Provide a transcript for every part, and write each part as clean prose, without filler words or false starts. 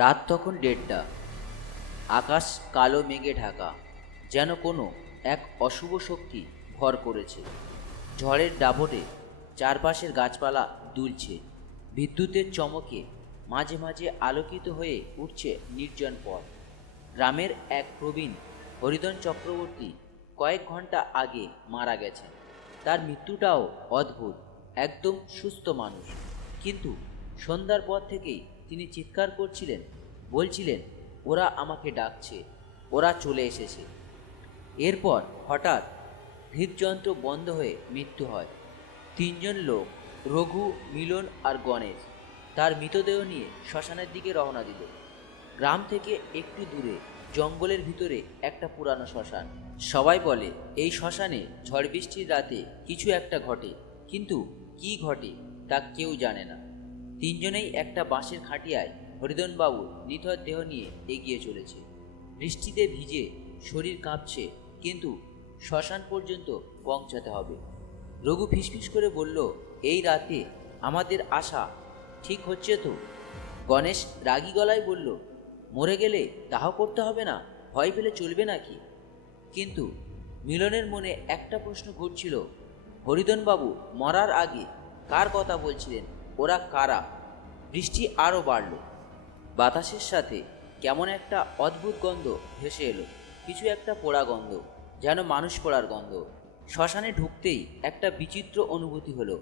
রাত তখন 1:30। আকাশ কালো মেঘে ঢাকা, যেন কোনো এক অশুভ শক্তি ভর করেছে। ঝড়ের দাপটে চারপাশের গাছপালা দুলছে, বিদ্যুতের চমকে মাঝে মাঝে আলোকিত হয়ে উঠছে নির্জন পথ। গ্রামের এক প্রবীণ হরিধন চক্রবর্তী কয়েক ঘন্টা আগে মারা গেছেন। তার মৃত্যুটাও অদ্ভুত, একদম সুস্থ মানুষ, কিন্তু সন্ধ্যার পর থেকেই তিনি চিৎকার করছিলেন, বলছিলেন, ওরা আমাকে ডাকছে, ওরা চলে এসেছে। এরপর হঠাৎ হৃদযন্ত্র বন্ধ হয়ে মৃত্যু হয়। তিনজন লোক, রঘু, মিলন আর গণেশ, তার মৃতদেহ নিয়ে শ্মশানের দিকে রওনা দিল। গ্রাম থেকে একটু দূরে জঙ্গলের ভিতরে একটা পুরানো শ্মশান। সবাই বলে এই শ্মশানে ঝড় বৃষ্টির রাতে কিছু একটা ঘটে, কিন্তু কি ঘটে তা কেউ জানে না। তিনজনেই একটা বাঁশের খাটিয়ায় হরিধনবাবুর নিথর দেহ নিয়ে এগিয়ে চলেছে। বৃষ্টিতে ভিজে শরীর কাঁপছে, কিন্তু শ্মশান পর্যন্ত পৌঁছাতে হবে। রঘু ফিসফিস করে বলল, এই রাতে আমাদের আশা ঠিক হচ্ছে তো? গণেশ রাগী গলায় বলল, মরে গেলে দাহ করতে হবে না, ভয় পেলে চলবে নাকি? কিন্তু মিলনের মনে একটা প্রশ্ন ঘুরছিল, হরিধনবাবু মরার আগে কার কথা বলছিলেন, ওরা কারা? বৃষ্টি আরও বাড়ল, বাতাসের সাথে কেমন একটা অদ্ভুত গন্ধ ভেসে এলো, কিছু একটা পোড়া গন্ধ, যেন মানুষ পোড়ার গন্ধ। শ্মশানে ঢুকতেই একটা বিচিত্র অনুভূতি হলো।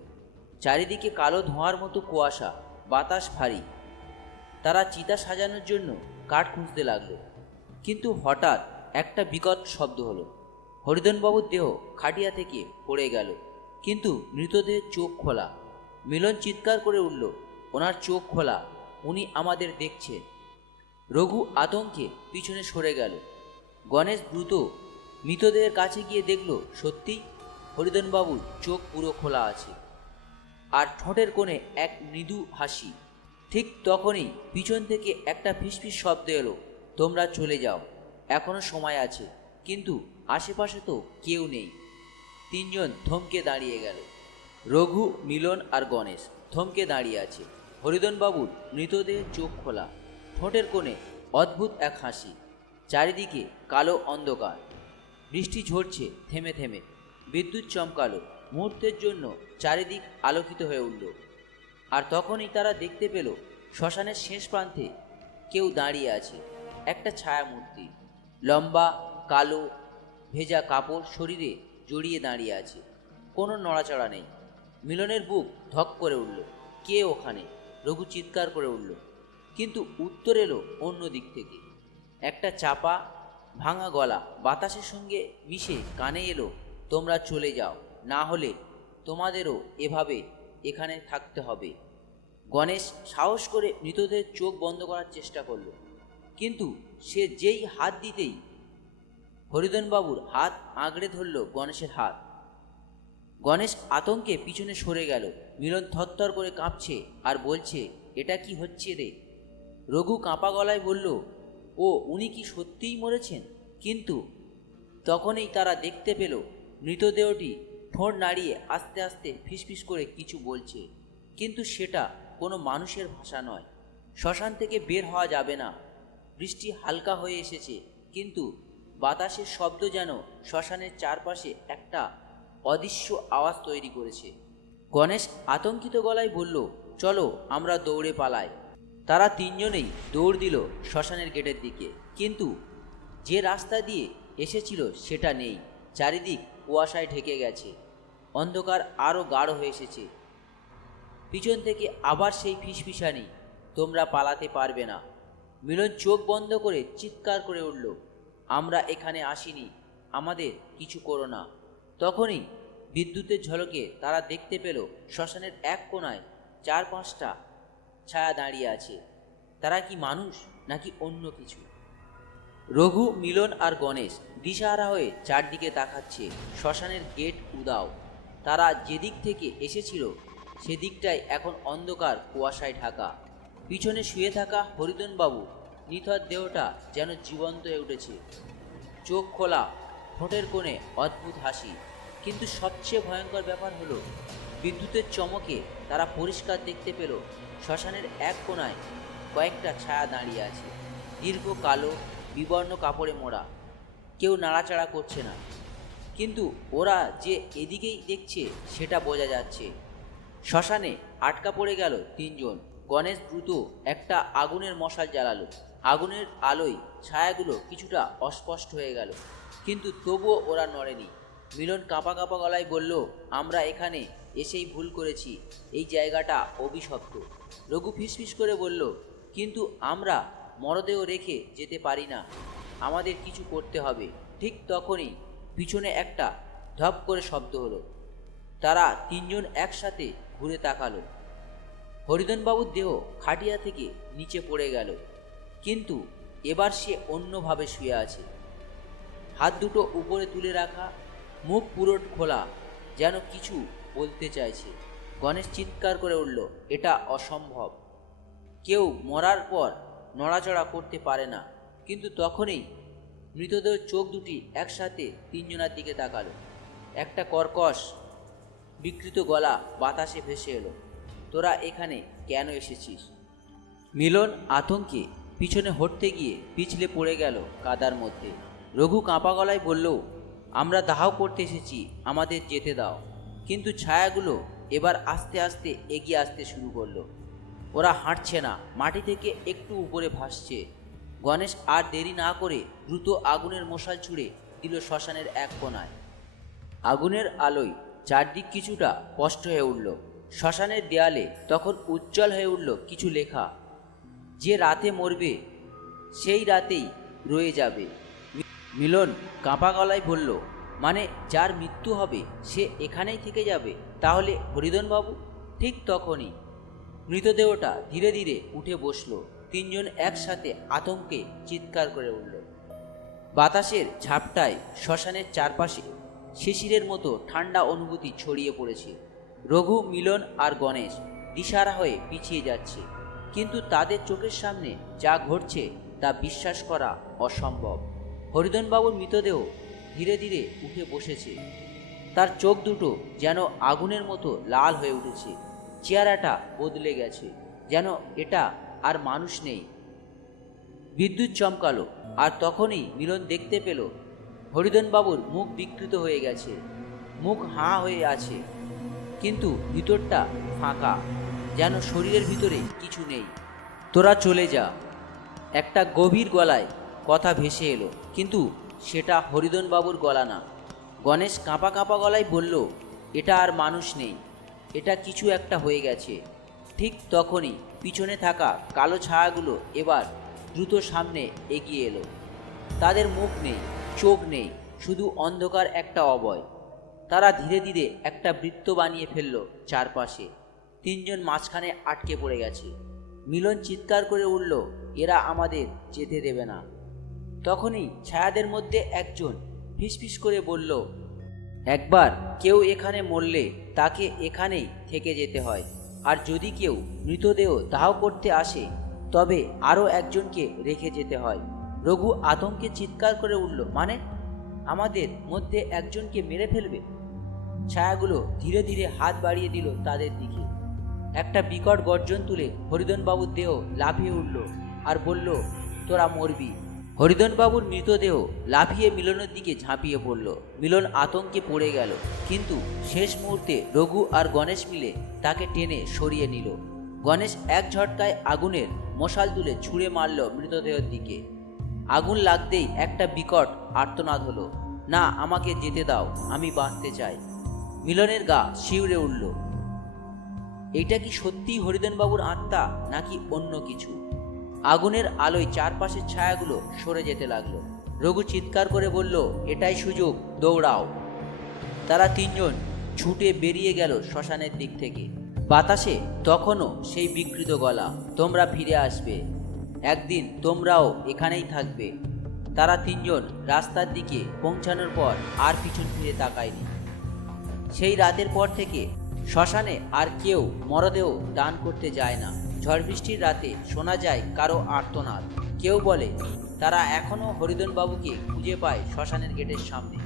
চারিদিকে কালো ধোঁয়ার মতো কুয়াশা, বাতাস ভারী। তারা চিতা সাজানোর জন্য কাঠ খুঁজতে লাগলো, কিন্তু হঠাৎ একটা বিকট শব্দ হলো। হরিধনবাবুর দেহ খাটিয়া থেকে পড়ে গেল, কিন্তু মৃতদেহের চোখ খোলা। মিলন চিৎকার করে উঠল, ওনার চোখ খোলা, উনি আমাদের দেখছেন। রঘু আতঙ্কে পিছনে সরে গেল। গণেশ দ্রুত মৃতদেহের কাছে গিয়ে দেখল, সত্যিই হরিধনবাবুর চোখ পুরো খোলা আছে, আর ঠোঁটের কোণে এক মৃদু হাসি। ঠিক তখনই পিছন থেকে একটা ফিসফিস শব্দ এলো, তোমরা চলে যাও, এখনো সময় আছে। কিন্তু আশেপাশে তো কেউ নেই। তিনজন থমকে দাঁড়িয়ে গেল। রঘু, মিলন আর গণেশ থমকে দাঁড়িয়ে আছে। হরিধনবাবুর মৃতদেহের চোখ খোলা, ঠোঁটের কোণে অদ্ভুত এক হাসি। চারিদিকে কালো অন্ধকার, বৃষ্টি ঝরছে থেমে থেমে, বিদ্যুৎ চমকালো। মুহূর্তের জন্য চারিদিক আলোকিত হয়ে উঠল। আর তখনই তারা দেখতে পেল শ্মশানের শেষ প্রান্তে কেউ দাঁড়িয়ে আছে, একটা ছায়ামূর্তি, লম্বা, কালো, ভেজা কাপড় শরীরে জড়িয়ে দাঁড়িয়ে আছে, কোনো নড়াচড়া নেই। মিলনের বুক ধক করে উঠল, কে ওখানে? রঘু চিৎকার করে উঠল, কিন্তু উত্তর এলো অন্য দিক থেকে। একটা চাপা ভাঙা গলা বাতাসের সঙ্গে মিশে কানে এলো, তোমরা চলে যাও, না হলে তোমাদেরও এভাবে এখানে থাকতে হবে। গণেশ সাহস করে মৃতদেহের চোখ বন্ধ করার চেষ্টা করল, কিন্তু সে যেই হাত দিতেই হরিধনবাবুর হাত আঁকড়ে ধরল গণেশের হাত। গণেশ আতঙ্কে পিছনে সরে গেল। মিলন থরথর করে কাঁপছে আর বলছে, এটা কি হচ্ছে রে? রঘু কাঁপা গলায় বলল, ও উনি কি সত্যিই মরেছেন? কিন্তু তখনই তারা দেখতে পেল মৃতদেহটি ঠোঁট নাড়িয়ে আস্তে আস্তে ফিসফিস করে কিছু বলছে, কিন্তু সেটা কোনো মানুষের ভাষা নয়। শ্মশান থেকে বের হওয়া যাবে না। বৃষ্টি হালকা হয়ে এসেছে, কিন্তু বাতাসের শব্দ যেন শ্মশানের চারপাশে একটা অদৃশ্য আওয়াজ তৈরি করেছে। গণেশ আতঙ্কিত গলায় বলল, চলো আমরা দৌড়ে পালাই। তারা তিনজনেই দৌড় দিল শ্মশানের গেটের দিকে, কিন্তু যে রাস্তা দিয়ে এসেছিল সেটা নেই। চারিদিক কুয়াশায় ঢেকে গেছে, অন্ধকার আরও গাঢ় হয়ে এসেছে। পিছন থেকে আবার সেই ফিসফিসানি, তোমরা পালাতে পারবে না। মিলন চোখ বন্ধ করে চিৎকার করে উঠল, আমরা এখানে আসিনি, আমাদের কিছু করো না। তখনই বিদ্যুতের ঝলকে তারা দেখতে পেল শ্মশানের এক কোণায় 4-5টা ছায়া দাঁড়িয়ে আছে। তারা কি মানুষ নাকি অন্য কিছু? রঘু, মিলন আর গণেশ দিশাহারা হয়ে চারদিকে তাকাচ্ছে। শ্মশানের গেট উধাও। তারা যেদিক থেকে এসেছিল সেদিকটাই এখন অন্ধকার কুয়াশায় ঢাকা। পিছনে শুয়ে থাকা হরিধনবাবু নিথর দেহটা যেন জীবন্ত হয়ে উঠেছে, চোখ খোলা, ঠোঁটের কোণে অদ্ভুত হাসি। কিন্তু সবচেয়ে ভয়ঙ্কর ব্যাপার হলো, বিদ্যুতের চমকে তারা পরিষ্কার দেখতে পেল শ্মশানের এক কোণায় কয়েকটা ছায়া দাঁড়িয়ে আছে, দীর্ঘ কালো বিবর্ণ কাপড়ে মোড়া। কেউ নাড়াচাড়া করছে না, কিন্তু ওরা যে এদিকেই দেখছে সেটা বোঝা যাচ্ছে। শ্মশানে আটকা পড়ে গেল তিনজন। গণেশ দ্রুত একটা আগুনের মশাল জ্বালালো। আগুনের আলোয় ছায়াগুলো কিছুটা অস্পষ্ট হয়ে গেল, কিন্তু তবুও ওরা নড়েনি। মিলন কাঁপা কাঁপা গলায় বলল, আমরা এখানে এসেই ভুল করেছি, এই জায়গাটা অভিশপ্ত। রঘু ফিসফিস করে বলল, কিন্তু আমরা মরদেহ রেখে যেতে পারি না, আমাদের কিছু করতে হবে। ঠিক তখনই পিছনে একটা ধপ করে শব্দ হলো। তারা তিনজন একসাথে ঘুরে তাকালো। হরিধনবাবুর দেহ খাটিয়া থেকে নিচে পড়ে গেল, কিন্তু এবার সে অন্যভাবে শুয়ে আছে। হাত দুটো উপরে তুলে রাখা, মুখ পুরো খোলা, যেন কিছু বলতে চাইছে। গণেশ চিৎকার করে উঠল, এটা অসম্ভব, কেউ মরার পর নড়াচড়া করতে পারে না। কিন্তু তখনই মৃতদেহের চোখ দুটি একসাথে তিনজনের দিকে তাকালো। একটা কর্কশ বিকৃত গলা বাতাসে ভেসে এলো, তোরা এখানে কেন এসেছিস? মিলন আতঙ্কে পিছনে হটতে গিয়ে পিছলে পড়ে গেল কাদার মধ্যে। রঘু কাঁপা গলায় বলল, আমরা দাহ করতে এসেছি, আমাদের যেতে দাও। কিন্তু ছায়াগুলো এবার আস্তে আস্তে এগিয়ে আসতে শুরু করলো। ওরা হাঁটছে না, মাটি থেকে একটু উপরে ভাসছে। গণেশ আর দেরি না করে দ্রুত আগুনের মশাল ছুঁড়ে দিল শ্মশানের এক কোণায়। আগুনের আলোয় চারদিক কিছুটা স্পষ্ট হয়ে উঠল। শ্মশানের দেয়ালে তখন উজ্জ্বল হয়ে উঠল কিছু লেখা, যে রাতে মরবে সেই রাতেই রয়ে যাবে। মিলন কাঁপা গলায় বলল, মানে যার মৃত্যু হবে সে এখানেই থেকে যাবে? তাহলে হরিধনবাবু? ঠিক তখনই মৃতদেহটা ধীরে ধীরে উঠে বসল। তিনজন একসাথে আতঙ্কে চিৎকার করে উঠল। বাতাসের ঝাপটায় শ্মশানের চারপাশে শিশিরের মতো ঠান্ডা অনুভূতি ছড়িয়ে পড়েছে। রঘু, মিলন আর গণেশ দিশাহারা হয়ে পিছিয়ে যাচ্ছে, কিন্তু তাদের চোখের সামনে যা ঘটছে তা বিশ্বাস করা অসম্ভব। হরিধনবাবুর মৃতদেহ ধীরে ধীরে উঠে বসেছে। তার চোখ দুটো যেন আগুনের মতো লাল হয়ে উঠেছে, চেহারাটা বদলে গেছে, যেন এটা আর মানুষ নেই। বিদ্যুৎ চমকালো, আর তখনই মিলন দেখতে পেল হরিধনবাবুর মুখ বিকৃত হয়ে গেছে। মুখ হাঁ হয়ে আছে, কিন্তু ভিতরটা ফাঁকা, যেন শরীরের ভিতরে কিছু নেই। তোরা চলে যা, একটা গভীর গলায় কথা ভেসে এলো, কিন্তু সেটা হরিধনবাবুর গলা না। গণেশ কাঁপা কাঁপা গলায় বলল, এটা আর মানুষ নেই, এটা কিছু একটা হয়ে গেছে। ঠিক তখনই পিছনে থাকা কালো ছায়াগুলো এবার দ্রুত সামনে এগিয়ে এলো। তাদের মুখ নেই, চোখ নেই, শুধু অন্ধকার একটা অবয়। তারা ধীরে ধীরে একটা বৃত্ত বানিয়ে ফেলল চারপাশে। তিনজন মাঝখানে আটকে পড়ে গেছে। মিলন চিৎকার করে উঠল, এরা আমাদের যেতে দেবে না। তখনই ছায়াদের মধ্যে একজন ফিসফিস করে বলল, একবার কেউ এখানে মরলে তাকে এখানেই থেকে যেতে হয়, আর যদি কেউ মৃতদেহ দাহ করতে আসে তবে আরও একজনকে রেখে যেতে হয়। রঘু আতঙ্কে চিৎকার করে উঠল, মানে আমাদের মধ্যে একজনকে মেরে ফেলবে? ছায়াগুলো ধীরে ধীরে হাত বাড়িয়ে দিল তাদের দিকে। একটা বিকট গর্জন তুলে হরিধনবাবুর দেহ লাফিয়ে উঠল আর বলল, তোরা মরবি। হরিধনবাবুর মৃতদেহ লাফিয়ে মিলনের দিকে ঝাঁপিয়ে পড়ল। মিলন আতঙ্কে পড়ে গেল, কিন্তু শেষ মুহূর্তে রঘু আর গণেশ মিলে তাকে টেনে সরিয়ে নিল। গণেশ এক ঝটকায় আগুনের মশাল তুলে ছুঁড়ে মারল মৃতদেহের দিকে। আগুন লাগতেই একটা বিকট আর্তনাদ হলো, না, আমাকে যেতে দাও, আমি বাঁচতে চাই। মিলনের গা শিউরে উঠল। এইটা কি সত্যিই হরিধনবাবুর আত্মা, নাকি অন্য কিছু? আগুনের আলোয় চারপাশের ছায়াগুলো সরে যেতে লাগলো। রঘু চিৎকার করে বলল, এটাই সুযোগ, দৌড়াও। তারা তিনজন ছুটে বেরিয়ে গেল শ্মশানের দিক থেকে। বাতাসে তখনও সেই বিকৃত গলা, তোমরা ফিরে আসবে, একদিন তোমরাও এখানেই থাকবে। তারা তিনজন রাস্তার দিকে পৌঁছানোর পর আর পিছন ফিরে তাকায়নি। সেই রাতের পর থেকে শ্মশানে আর কেউ মরদেহ দান করতে যায় না। ঝড় বৃষ্টির রাতে শোনা যায় কারো আর্তনাদ। কেউ বলে তারা এখনও হরিধনবাবুকে খুঁজে পায় শ্মশানের গেটের সামনে।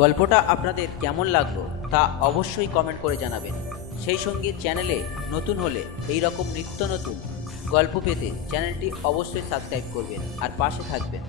গল্পটা আপনাদের কেমন লাগলো তা অবশ্যই কমেন্ট করে জানাবেন। সেই সঙ্গে চ্যানেলে নতুন হলে এই রকম নিত্য নতুন গল্প পেতে চ্যানেলটি অবশ্যই সাবস্ক্রাইব করবেন আর পাশে থাকবেন।